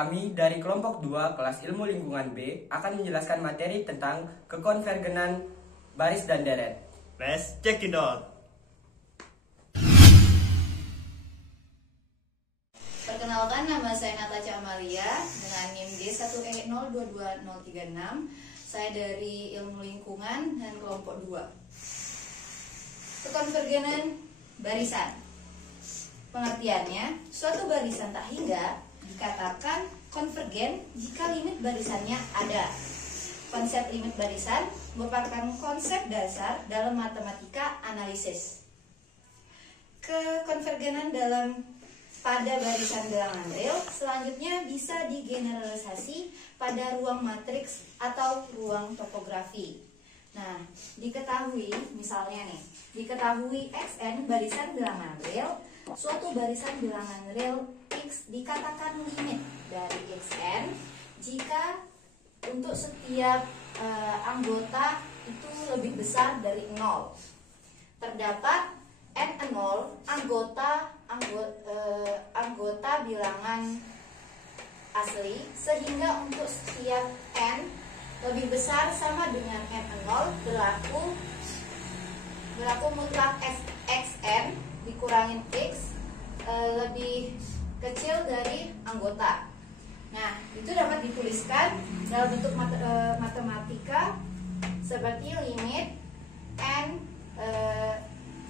Kami dari kelompok 2 kelas ilmu lingkungan B akan menjelaskan materi tentang kekonvergenan baris dan deret. Let's check it out. Perkenalkan, nama saya Natacha Amalia dengan NIM D1E022036. Saya dari ilmu lingkungan dan kelompok 2. Kekonvergenan barisan. Pengertiannya, suatu barisan tak hingga dikatakan konvergen jika limit barisannya ada. Konsep limit barisan merupakan konsep dasar dalam matematika analisis. Kekonvergenan pada barisan bilangan real selanjutnya bisa digeneralisasi pada ruang matriks atau ruang topografi. Nah, diketahui Xn barisan bilangan real, suatu barisan bilangan real X dikatakan limit dari Xn jika untuk setiap anggota itu lebih besar dari 0. Terdapat n0 anggota bilangan asli, sehingga untuk setiap n lebih besar sama dengan n0 berlaku mutlak xn dikurangin x lebih kecil dari anggota. Nah, itu dapat dituliskan dalam bentuk matematika seperti limit n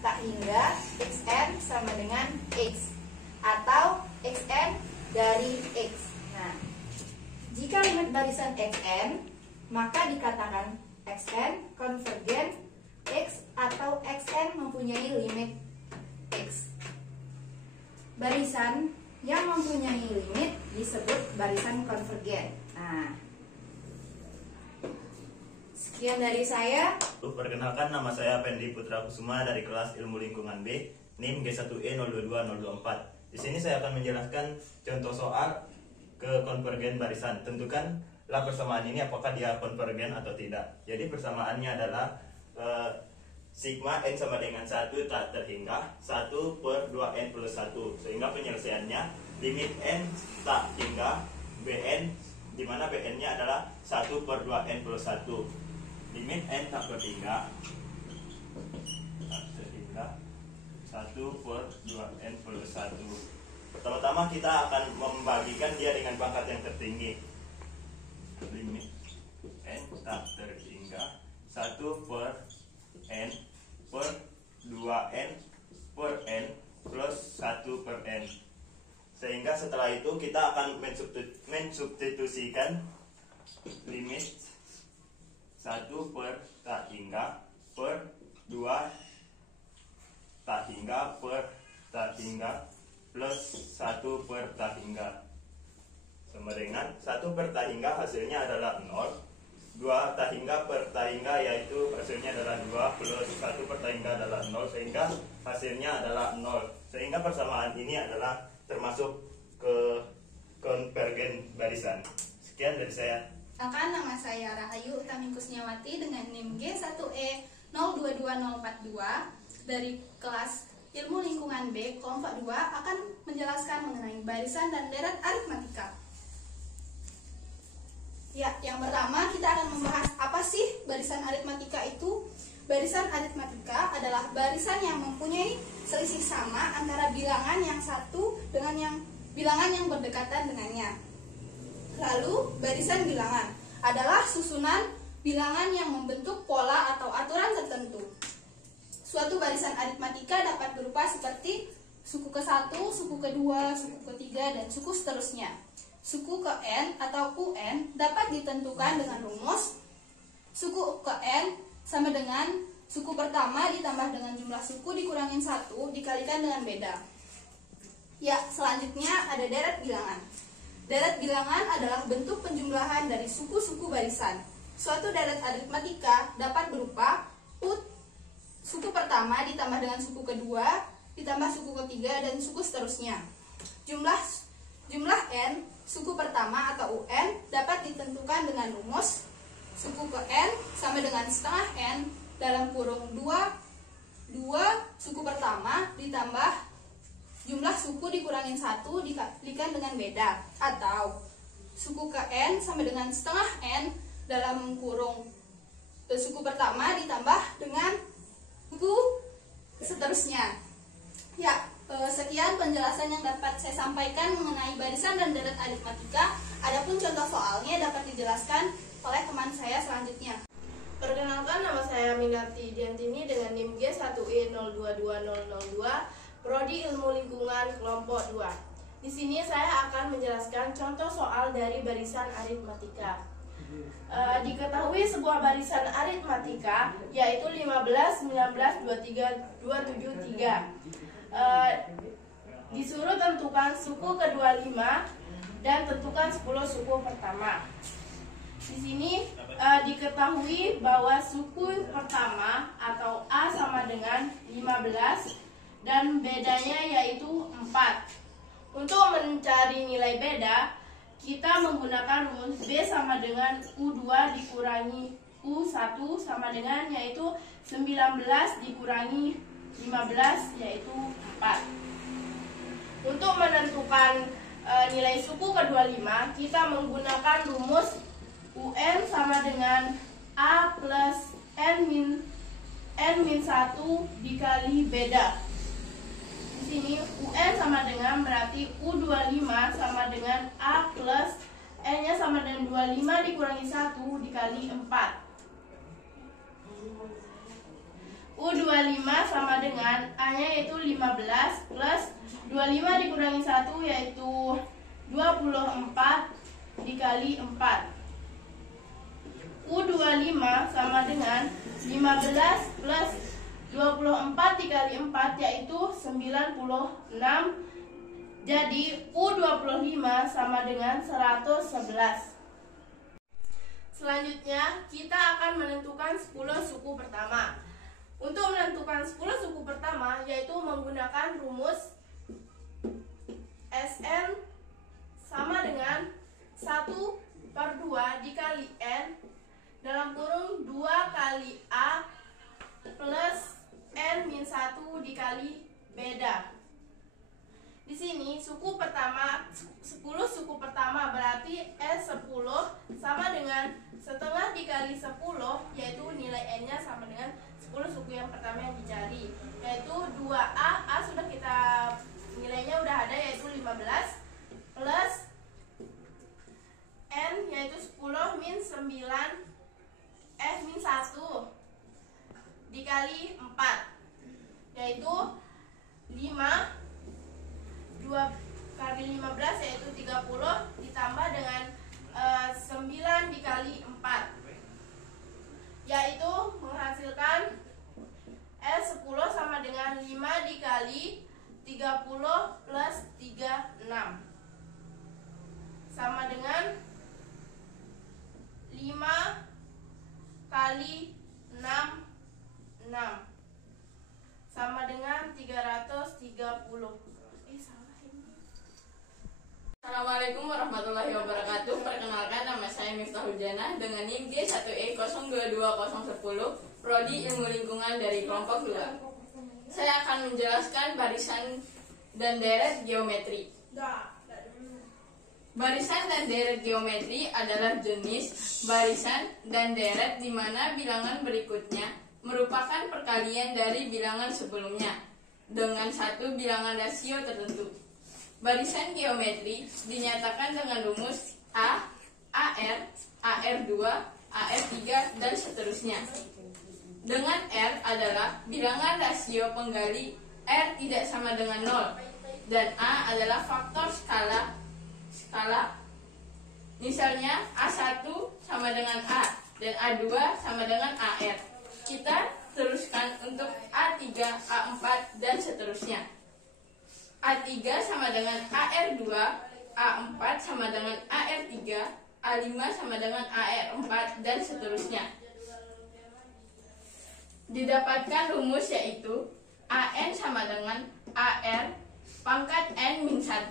tak hingga xn sama dengan x atau xn dari x. Nah, jika limit barisan xn, maka dikatakan xn konvergen x atau xn mempunyai limit x. Barisan yang mempunyai limit disebut barisan konvergen. Nah, sekian dari saya. Perkenalkan, nama saya Pendi Putra Kusuma dari kelas ilmu lingkungan B, NIM G1E022024. Di sini saya akan menjelaskan contoh soal kekonvergen barisan. Tentukanlah persamaan ini apakah dia konvergen atau tidak. Jadi persamaannya adalah sigma n sama dengan 1 tak terhingga 1/2n plus 1. Sehingga penyelesaiannya limit n tak hingga bn, di mana bn-nya adalah 1/2n plus 1. Limit n tak terhingga 1/2n plus 1. Pertama-tama kita akan membagikan dia dengan pangkat yang tertinggi. Limit n tak terhingga 1/n per 2n per n plus 1 per n. Sehingga setelah itu kita akan mensubstitusikan limit 1 per tak hingga per 2 tak hingga per tak hingga plus 1 per tak hingga sama dengan 1 per tak hingga hasilnya adalah 0, 2 tak hingga per tak hingga yaitu hasilnya adalah 2 plus 1 per tak hingga adalah 0, sehingga hasilnya adalah 0. Sehingga persamaan ini adalah termasuk ke konvergen barisan. Sekian dari saya. Perkenalkan, nama saya Rahayu Utami Kusniawati dengan NIM G1E022042 dari kelas ilmu lingkungan B kelompok 2 akan menjelaskan mengenai barisan dan deret aritmatika. Ya, yang pertama kita akan membahas apa sih barisan aritmatika itu. Barisan aritmatika adalah barisan yang mempunyai selisih sama antara bilangan yang satu dengan bilangan yang berdekatan dengannya. Lalu, barisan bilangan adalah susunan bilangan yang membentuk pola atau aturan tertentu. Suatu barisan aritmatika dapat berupa seperti suku ke-1, suku ke-2, suku ke-3, dan suku seterusnya. Suku ke n atau UN dapat ditentukan dengan rumus suku ke n sama dengan suku pertama ditambah dengan jumlah suku dikurangin 1 dikalikan dengan beda. Ya, selanjutnya ada deret bilangan. Deret bilangan adalah bentuk penjumlahan dari suku-suku barisan. Suatu deret aritmatika dapat berupa suku pertama ditambah dengan suku kedua ditambah suku ketiga dan suku seterusnya. Jumlah n suku pertama atau UN dapat ditentukan dengan rumus suku ke n sama dengan setengah n dalam kurung 2 suku pertama ditambah jumlah suku dikurangin 1 dikalikan dengan beda, atau suku ke N sama dengan setengah N dalam kurung. Dan suku pertama ditambah dengan suku seterusnya. Ya, sekian penjelasan yang dapat saya sampaikan mengenai barisan dan deret aritmatika. Adapun contoh soalnya dapat dijelaskan oleh teman saya selanjutnya. Perkenalkan, nama saya Minarti Diantini dengan NIM G1E022002, Prodi Ilmu Lingkungan kelompok 2. Di sini saya akan menjelaskan contoh soal dari barisan aritmatika. Diketahui sebuah barisan aritmatika yaitu 15, 19, 23, 273. Disuruh tentukan suku kedua 5 dan tentukan 10 suku pertama. Di sini diketahui bahwa suku pertama atau A sama dengan 15 dan bedanya yaitu 4. Untuk mencari nilai beda, kita menggunakan rumus B sama dengan U2 dikurangi U1 sama dengan yaitu 19 dikurangi 15 yaitu 4. Untuk menentukan nilai suku kedua 5, kita menggunakan rumus UN sama dengan A plus N-1 dikali beda. Di sini UN sama dengan berarti U25 sama dengan A plus N-nya sama dengan 25 dikurangi 1 dikali 4. U25 sama dengan A-nya yaitu 15 plus 25 dikurangi 1 yaitu 24 dikali 4. U25 sama dengan 15 plus 24 dikali 4 yaitu 96. Jadi U25 sama dengan 111. Selanjutnya kita akan menentukan 10 suku pertama. Untuk menentukan 10 suku pertama yaitu menggunakan rumus SN sama dengan 1/2 dikali N dalam kurung 2 kali A plus N-1 dikali beda. Di sini suku pertama 10 suku pertama berarti S10 sama dengan setengah dikali 10 yaitu nilai N-nya sama dengan 10 suku yang pertama yang dicari yaitu 2A. A sudah kita nilainya udah ada yaitu 15 plus N yaitu 10 min 9 min 1 dikali 4 yaitu 5 2 kali 15 yaitu 30 ditambah dengan 9 dikali 4 yaitu menghasilkan S10 sama dengan 5 dikali 30 plus 36 sama dengan 5 kali 6 sama dengan 330. Assalamualaikum warahmatullahi wabarakatuh. Perkenalkan, nama saya Miftahul Janah dengan NIM G1E022010, Prodi Ilmu Lingkungan dari kelompok 2. Saya akan menjelaskan barisan dan deret geometri. Barisan dan deret geometri adalah jenis barisan dan deret di mana bilangan berikutnya merupakan perkalian dari bilangan sebelumnya dengan satu bilangan rasio tertentu. Barisan geometri dinyatakan dengan rumus A, AR, AR2, AR3, dan seterusnya. Dengan R adalah bilangan rasio penggali R tidak sama dengan 0 dan A adalah faktor skala. Misalnya A1 sama dengan A dan A2 sama dengan AR. Kita teruskan untuk A3, A4, dan seterusnya. A3 sama dengan AR2, A4 sama dengan AR3, A5 sama dengan AR4, dan seterusnya. Didapatkan rumus yaitu AN sama dengan AR pangkat N-1.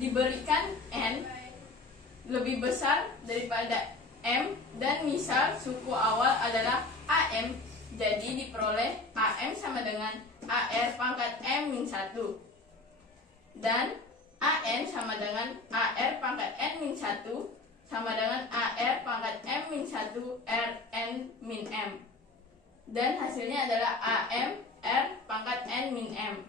Diberikan N lebih besar daripada M dan misal suku awal adalah AM, jadi diperoleh AM sama dengan AR pangkat M-1 dan AN sama dengan AR pangkat N min 1 sama dengan AR pangkat M min 1 RN min M. Dan hasilnya adalah AM R pangkat N min M.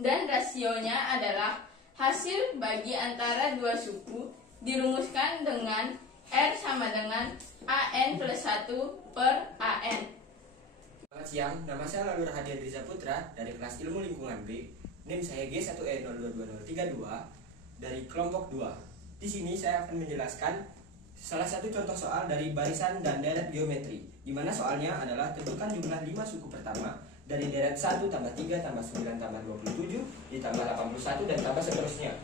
Dan rasionya adalah hasil bagi antara dua suku dirumuskan dengan R sama dengan AN plus 1 per AN. Selamat siang, nama saya Lalu Rahadian Riza Putra dari kelas Ilmu Lingkungan B. NIM saya G1E022032 dari kelompok 2. Di sini saya akan menjelaskan salah satu contoh soal dari barisan dan deret geometri, di mana soalnya adalah tentukan jumlah 5 suku pertama dari deret 1 tambah 3 tambah 9 tambah 27 ditambah 81 dan tambah seterusnya.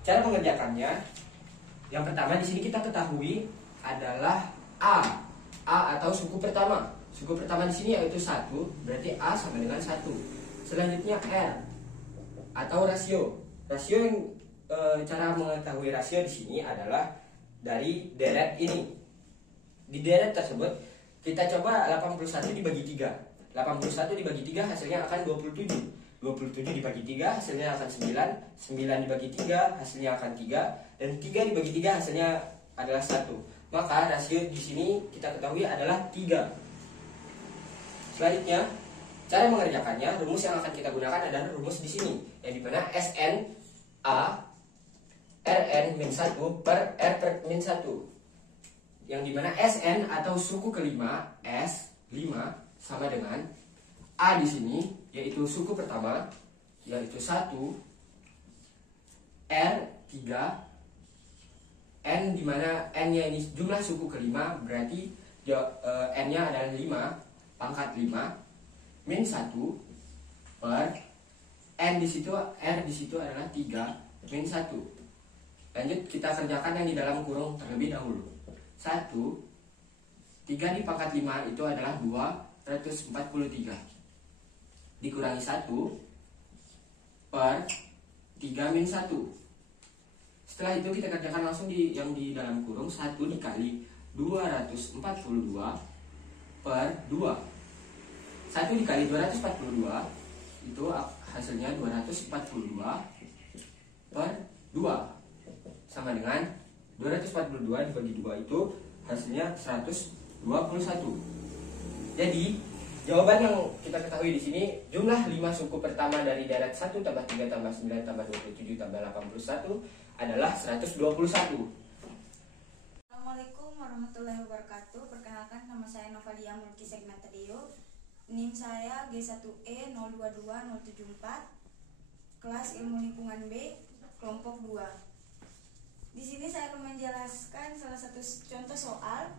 Cara mengerjakannya, yang pertama di sini kita ketahui adalah A atau suku pertama. Suku pertama di sini yaitu 1, berarti A sama dengan 1. Selanjutnya R atau rasio. Rasio yang cara mengetahui rasio di sini adalah dari deret ini. Di deret tersebut kita coba 81 dibagi 3. 81 dibagi 3 hasilnya akan 27. 27 dibagi 3 hasilnya akan 9. 9 dibagi 3 hasilnya akan 3 dan 3 dibagi 3 hasilnya adalah 1. Maka rasio di sini kita ketahui adalah 3. Selanjutnya, cara mengerjakannya, rumus yang akan kita gunakan adalah rumus di sini, yang dimana SN A RN min 1 per R per min 1, yang dimana SN atau suku kelima S 5 sama dengan A di sini, yaitu suku pertama, yaitu 1 R 3 N, dimana N nya ini jumlah suku kelima, berarti N nya adalah 5 pangkat 5 min 1 per N di situ, R di situ adalah 3 min 1. Lanjut kita kerjakan yang di dalam kurung terlebih dahulu. 1 3 di pangkat 5 itu adalah 243 dikurangi 1 per 3 min 1. Setelah itu kita kerjakan langsung yang di dalam kurung. 1 dikali 242 per 2. 1 dikali 242 itu hasilnya 242 per 2 sama dengan 242 dibagi 2 itu hasilnya 121. Jadi jawaban yang kita ketahui di sini, jumlah 5 suku pertama dari deret 1 tambah 3 tambah 9 tambah 27 tambah 81 adalah 121. Assalamualaikum warahmatullahi wabarakatuh. Perkenalkan, nama saya Novalia Mulki Segmenterio. NIM saya G1E022074, kelas Ilmu Lingkungan B, kelompok 2. Di sini saya akan menjelaskan salah satu contoh soal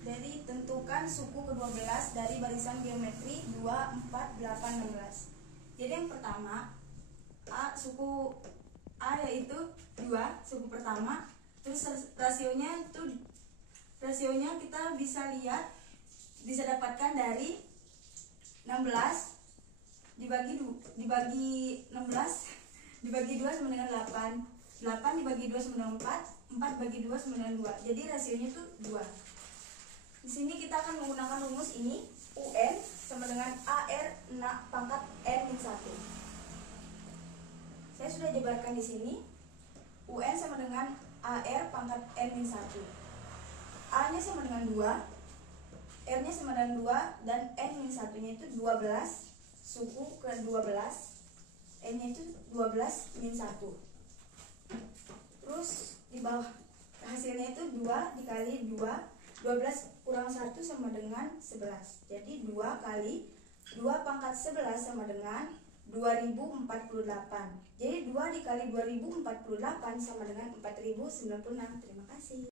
dari tentukan suku ke-12 dari barisan geometri 2, 4, 8, 16. Jadi yang pertama, suku A yaitu 2, suku pertama. Terus rasionya kita bisa dapatkan dari 16 dibagi 16 dibagi 2 sama dengan 8. 8 dibagi 2 sama dengan 4. 4 bagi 2 sama dengan 2. Jadi rasionya itu 2. Di sini kita akan menggunakan rumus ini, UN sama dengan AR pangkat N min 1. Saya sudah jabarkan di sini. UN sama dengan AR pangkat N min 1. A nya sama dengan 2, R nya sama dengan 2, dan N min 1 nya itu 12, suku ke 12, N nya itu 12 min 1. Terus di bawah hasilnya itu 2 dikali 2, 12 kurang 1 sama dengan 11. Jadi 2 kali 2 pangkat 11 sama dengan 2048. Jadi 2 dikali 2048 sama dengan 4096. Terima kasih.